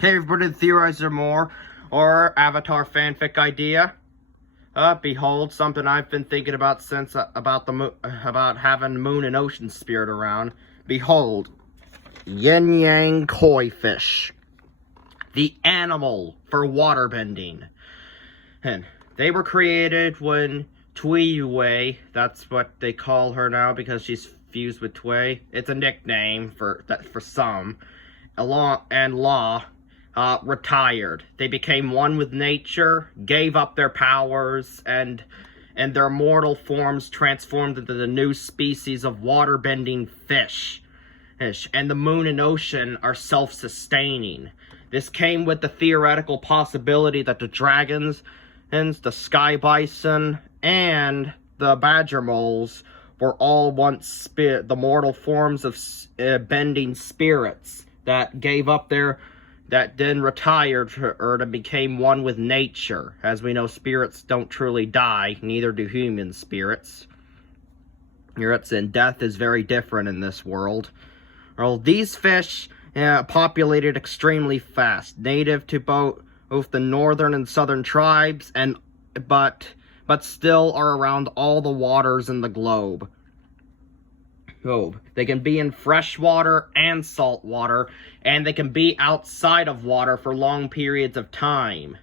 Hey everybody, Theorizer More, or Avatar fanfic idea. Behold, something I've been thinking about since about having moon and ocean spirit around. Behold, yin yang koi fish, the animal for waterbending, and they were created when Tui Yue, that's what they call her now because she's fused with Tui. It's a nickname for some. Law retired. They became one with nature, gave up their powers, and their mortal forms transformed into the new species of waterbending fish. And the moon and ocean are self-sustaining. This came with the theoretical possibility that the dragons, and the sky bison, and the badger moles were all once the mortal forms of bending spirits that gave up that then retired or became one with nature. As we know, spirits don't truly die, neither do human spirits. And death is very different in this world. Well, these fish populated extremely fast, native to both the northern and southern tribes, but still are around all the waters in the globe. They can be in fresh water and salt water, and they can be outside of water for long periods of time.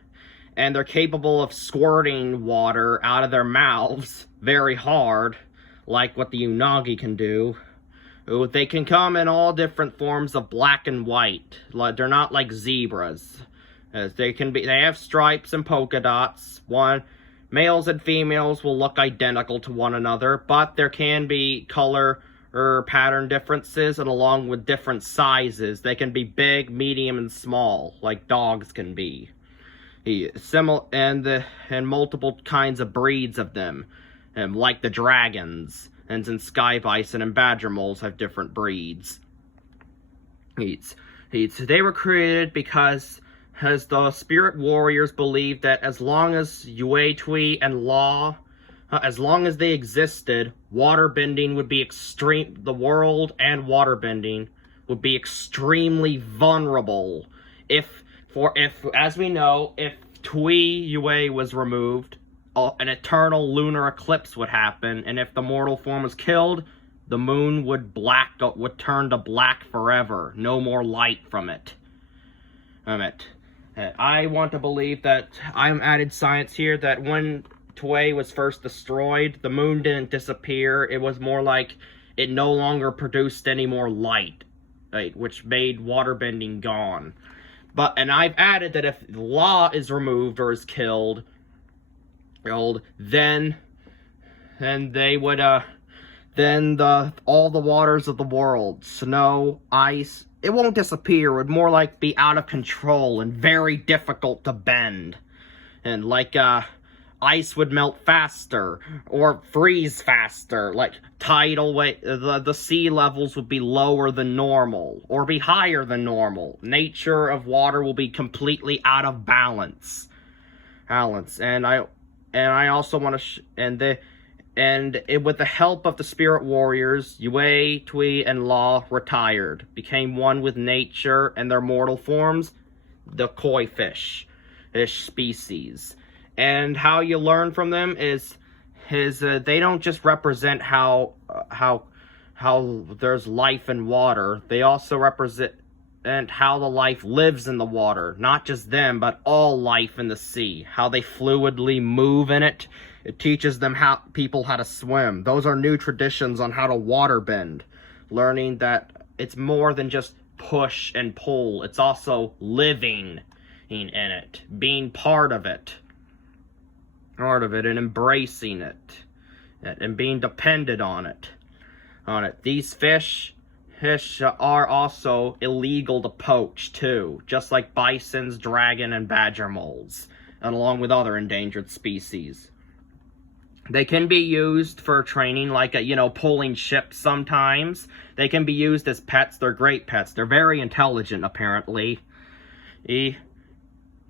And they're capable of squirting water out of their mouths very hard, like what the Unagi can do. They can come in all different forms of black and white. They're not like zebras. They have stripes and polka dots. Males and females will look identical to one another, but there can be color or pattern differences, and along with different sizes. They can be big, medium, and small, like dogs can be. And multiple kinds of breeds of them, like the dragons, and since sky bison and badger moles have different breeds. They were created because the spirit warriors believed that as long as Yue Tui and Law, as long as they existed, waterbending would be extreme. The world and waterbending would be extremely vulnerable. As we know, if Tui Yue was removed, an eternal lunar eclipse would happen, and if the mortal form was killed, the moon would turn to black forever. No more light from it. I want to believe that I'm added science here that when Tui was first destroyed, the moon didn't disappear. It was more like it no longer produced any more light, which made waterbending gone. And I've added that if Law is removed or is killed, then they would all the waters of the world, snow, ice, it won't disappear. It would more like be out of control and very difficult to bend. And ice would melt faster or freeze faster, like tidal wave. The sea levels would be lower than normal or be higher than normal. Nature of water will be completely out of balance. And I also want to with the help of the spirit warriors, Yue, Tui, and Law retired, became one with nature and their mortal forms, the koi fish species. And how you learn from them is they don't just represent how there's life in water. They also represent how the life lives in the water. Not just them, but all life in the sea. How they fluidly move in it. It teaches them people how to swim. Those are new traditions on how to waterbend. Learning that it's more than just push and pull. It's also living in it. Being part of it. And embracing it, and being dependent on it. These fish are also illegal to poach too, just like bisons, dragon, and badger moles, and along with other endangered species. They can be used for training, like pulling ships sometimes. They can be used as pets. They're great pets. They're very intelligent, apparently.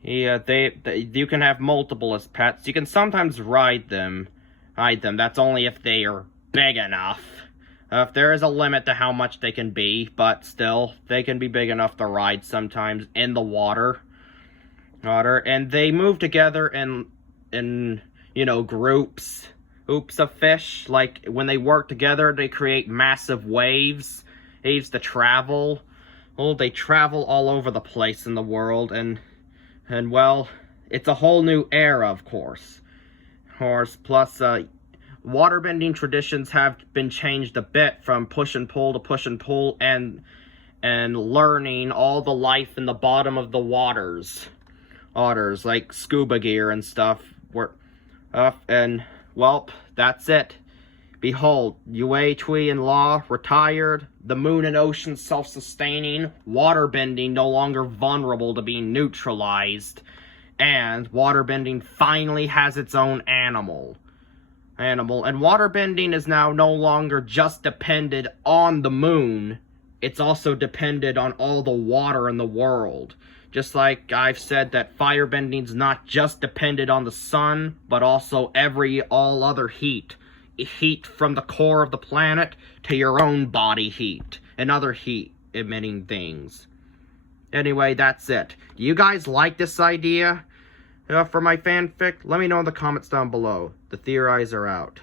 You can have multiple as pets. You can sometimes ride them. That's only if they are big enough. If there is a limit to how much they can be, but still, they can be big enough to ride sometimes in the water. And they move together in groups of fish. Like, when they work together, they create massive waves to travel. Well, they travel all over the place in the world, and well, it's a whole new era, of course. Plus, waterbending traditions have been changed a bit from push and pull to push and pull, and learning all the life in the bottom of the waters, like scuba gear and stuff. And well, that's it. Behold, Yue, Tui, and Law retired. The moon and ocean self-sustaining. Waterbending no longer vulnerable to being neutralized. And waterbending finally has its own animal. And waterbending is now no longer just dependent on the moon. It's also dependent on all the water in the world. Just like I've said that firebending's not just dependent on the sun, but also all other heat. Heat from the core of the planet to your own body heat and other heat emitting things. Anyway, that's it. Do you guys like this idea for my fanfic? Let me know in the comments down below. The Theorizer out.